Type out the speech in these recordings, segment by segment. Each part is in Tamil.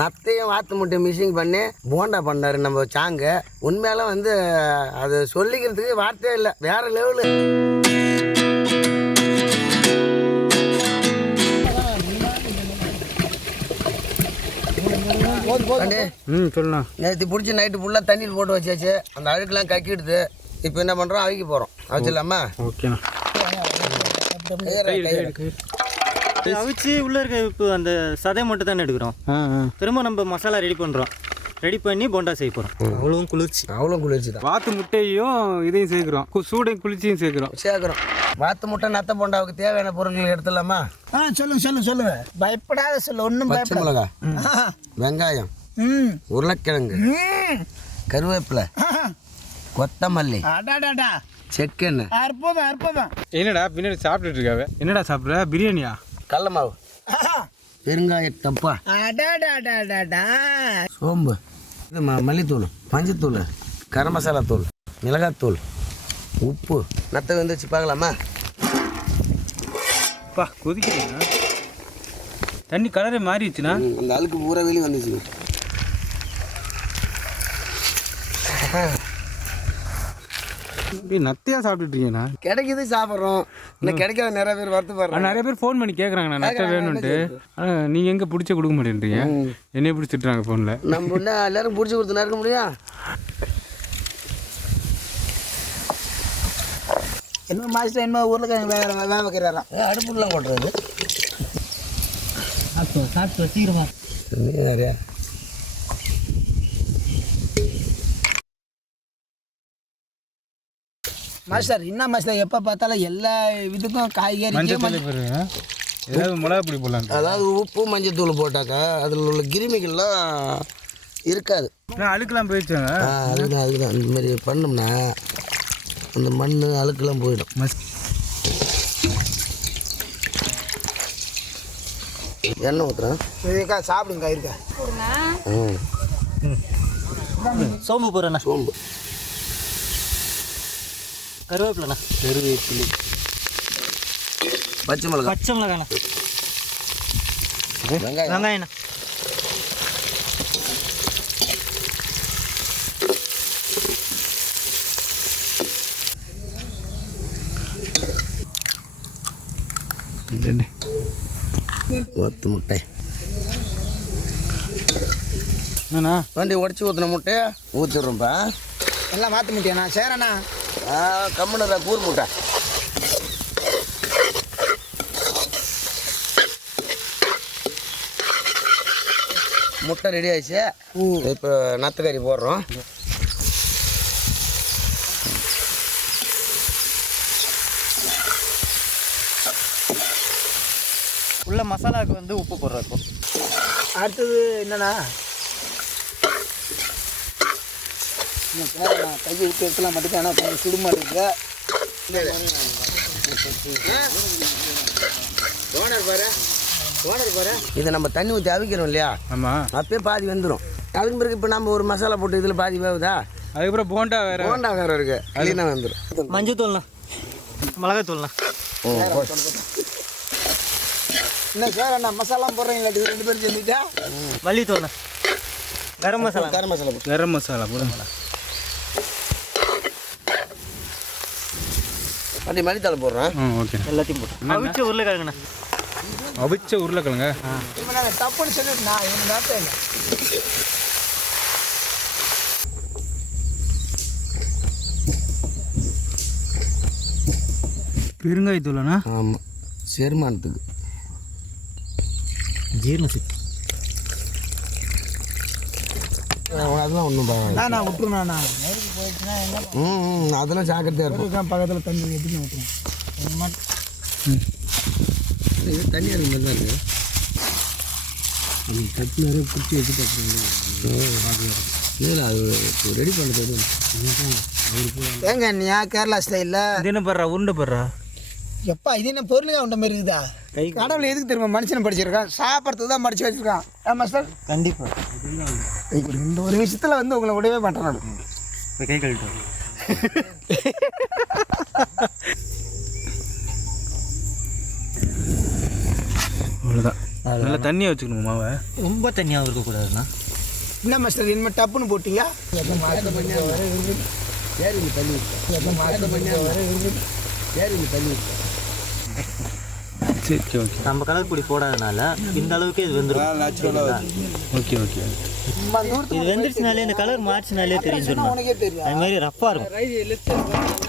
நத்தையும் வாத்து முட்டை மிஷிங் பண்ணி போண்டா பண்ணாரு நம்ம சாங்க. உண்மையால வந்து அது சொல்லிக்கிறதுக்கு வார்த்தையே இல்லை. வேற லெவலு ம் சொல்லலாம் நேற்று பிடிச்சி நைட்டு ஃபுல்லாக தண்ணியில் போட்டு வச்சாச்சு. அந்த அழுக்கெல்லாம் கக்கிடுது. இப்போ என்ன பண்ணுறோம் அழுக்கி போகிறோம் வச்சிடலாமா ஓகேண்ணா. அவிச்சு உள்ளே இருக்க இப்போ அந்த சதை மட்டும் தானே எடுக்கிறோம். திரும்ப நம்ம மசாலா ரெடி பண்ணுறோம் ரெடி பண்ணி போண்டா செய்ய போகிறோம் அவ்வளவும் குளிர்ச்சி. அவ்வளோ குளிர்ச்சி தான் வாத்து முட்டையும் இதையும் சேர்க்குறோம். சூடையும் குளிர்ச்சியும் சேர்க்குறோம். சேர்க்குறோம். வாத்து முட்டை நத்த போண்டாவுக்கு தேவையான பொருட்கள் எடுத்துடலாமா? ஆ சொல்லுங்க சொல்லுங்க சொல்லுங்க பயப்படாத சொல்லு. ஒன்றும் பச்சை மிளகா வெங்காயம். ம். உருளைக்கிழங்கு. ம். கருவேப்பிலை. கொத்தமல்லி. அடாடாடா செக்கெண்ணெய். அற்புதம் அற்புதம். என்னடா பின்னாடி சாப்பிட்டுட்டு இருக்காவே? என்னடா சாப்பிட்ற? பிரியாணியா? கடல மாவு. பெருங்காய அடாடாடாடாடா சோம்பு. இது மல்லித்தூள் மஞ்சத்தூள் கரம் மசாலா தூள் மிளகாத்தூள் உப்பு. நத்தை வந்துச்சு பார்க்கலாமா? பா கொதிக்கிறீங்க தண்ணி கலரே மாறிடுச்சுண்ணா. அந்த அழுக்கு பூரா வெளியே வந்துச்சு நத்தையா சாப்பிட்டுட்டு இருக்கீங்கண்ணா கிடைக்குது சாப்பிட்றோம். இன்னும் கிடைக்காத நிறைய பேர் ஆ, வருத்தப்படுறாங்க நிறைய பேர் ஃபோன் பண்ணி கேட்குறாங்கண்ணா நத்தை வேணும்ன்ட்டு. ஆனால் நீங்கள் எங்கே பிடிச்ச கொடுக்க மாட்டேன்றீங்க? என்னைய பிடிச்சிட்றாங்க ஃபோனில் நம்ம என்ன எல்லாரும் பிடிச்சி கொடுத்து இருக்க முடியும் என்ன மாதத்தில் என்ன உருளைக்கிழங்கு வேக வேக வைக்கிறாராம். ஏ, அடுப்புலாம் கொட்டுறது சாப்பிட்டு சாப்பிட்டு சீக்கிரமா. நிறையா மாஸ்டர் என்ன மாஸ்டர் எப்போ பார்த்தாலும் எல்லா இதுக்கும் காய்கறி மஞ்சள் தூள் ஏதாவது மிளகா பொடி போடலாம் அதாவது உப்பு மஞ்சத்தூள் போட்டாக்கா அதில் உள்ள கிருமிகள்லாம் இருக்காது. அழுக்கெல்லாம் போயிடுச்சாங்க. ஆ, அதுதான் அதுதான் இந்த மாதிரி பண்ணோம்னா அந்த மண் அழுக்கெல்லாம் போயிடும். எண்ணெய் ஊற்றுறேன் இருக்கா சாப்பிடுங்க இருக்கா. ம் சோம்பு போடுறேண்ணா. சோம்பு. கருவேப்பிலண்ணா. கருவேப்பிலை. பச்சை மிளகாய் பச்சை மிளகாண்ணா. வெங்காயம். வெங்காயண்ணா. ஒத்து முட்டை. என்னண்ணா? வண்டி உடச்சி ஊற்றின முட்டையை? ஊற்றிடுறோம்ப்பா எல்லாம் மாற்ற முட்டியாண்ணா சேரண்ணா ஆ கம்முனரா கூர் முட்டை. முட்டை ரெடி ஆயிடுச்சு. இப்போ நத்துக்கறி போடுறோம். உள்ள மசாலாவுக்கு வந்து உப்பு போடுறோம் அடுத்தது என்னண்ணா? சேரண்ணா கையை விட்டு எடுத்துலாம் மட்டும் ஆனால் கொஞ்சம் சுடுமா இருக்கு ஓனர் பாரு ஓனர் பாரு இதை நம்ம தண்ணி ஊற்றி அவிக்கிறோம் இல்லையா? ஆமாம் அப்பயே பாதி வெந்துடும் அதுக்கு பிறகு இப்போ நம்ம ஒரு மசாலா போட்டு இதில் பாதி வேவுதா? அதுக்கப்புறம் போண்டா வேற. போண்டா வேற இருக்கு. க்ளீனாக வந்துடும் மஞ்சள் தூள்ண்ணா. மிளகாத்தூள்ண்ணா என்ன சேரண்ணா மசாலாம் போடுறீங்களா? இது ரெண்டு பேரும் செஞ்சுட்டா மல்லித்தூள்ண்ணா. கரம் மசாலா. கரம் மசாலா போட்டு கரம் மசாலா போடுங்க அப்படி மல்லித்தலை போடுறேன். ஓகே. எல்லாத்தையும் போட்டு. அவிச்ச உருளைக்கிழங்குண்ணா. அவிச்ச உருளைக்கிழங்க. இப்போ நாங்கள் தப்புன்னு சொல்லிட்டுண்ணா எனக்கு வார்த்தை இல்லை. பெருங்காயத்தூளண்ணா? ஆமாம் செரிமானத்துக்கு. ஜீரண சக்தி. அதெல்லாம் ஒன்றும் பரவாயில்ல நான் விட்டுருண்ணா நேருக்கு போயிடுச்சுன்னா என்ன ம் ம், அதெல்லாம் ஜாக்கிரதையாக இருக்கும். பக்கத்தில் தண்ணி எப்படின்னு விட்டுருவோம் இது தண்ணி இறங்க மாதிரி தான் இருக்குது அது தட்டு நிறைய பிடிச்சி வச்சுட்டு அப்புறம் இல்லை. அது ரெடி பண்ணுறது ஏங்க நீயா கேரளா ஸ்டைலில் இது என்ன படுறா? உருண்டை படுறா? எப்பா இது என்ன பொருளுங்க உண்ட மாதிரி இருக்குதா? கடவுள் எதுக்கு தெரியுமா? மனுஷனை படிச்சிருக்கான். சாப்பிட்றதுக்கு தான் படிச்சு வச்சிருக்கான். ஆமாம் சார் கண்டிப்பாக இந்த ஒரு விஷயத்தில் வந்து உங்களை விடவே மாட்டேன் நான். கை கழுவிட்டு அவ்வளோதான் நல்லா தண்ணியை வச்சுக்கணும் மாவை. ரொம்ப தண்ணியாக இருக்கக்கூடாதுண்ணா. என்ன மாஸ்டர் இனிமேல் டப்புன்னு போட்டீங்க சரி ஓகே ஓகே. நம்ம கலர் பொடி போடாதனால இந்த அளவுக்கு இது வந்துடும் ஓகே ஓகே இது வெந்துருச்சுனாலே இந்த கலர் மாறிச்சுனாலே தெரிஞ்சிடும் தெரியும். அது மாதிரி ரஃப்பாக இருக்கும்.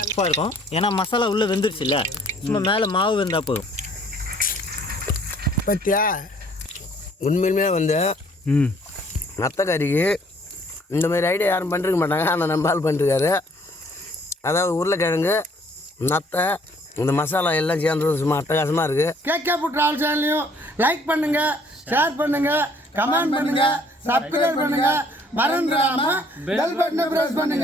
ரஃப்பாக இருக்கும். ஏன்னா மசாலா உள்ளே வெந்துருச்சுல்ல. சும்மா மேலே மாவு வெந்தா போதும். பத்தியா? உண்மையிலுமே வந்து ம். நத்தக்கறிக்கு இந்த மாதிரி ஐடியா யாரும் பண்ணிருக்க மாட்டாங்க. ஆனால் நம்ம ஆள் பண்ணிருக்காரு. அதாவது உருளைக்கிழங்கு நத்தை இந்த மசாலா எல்லாம் சேர்ந்து சும்மா அட்டகாசமாக இருக்குது கேகே புட்ரால் சேனலையும் லைக் பண்ணுங்க ஷேர் பண்ணுங்க. கமெண்ட் பண்ணுங்க சப்ஸ்கிரைப் பண்ணுங்க மறந்துடாம பெல் பட்டனை பிரஸ் பண்ணுங்க.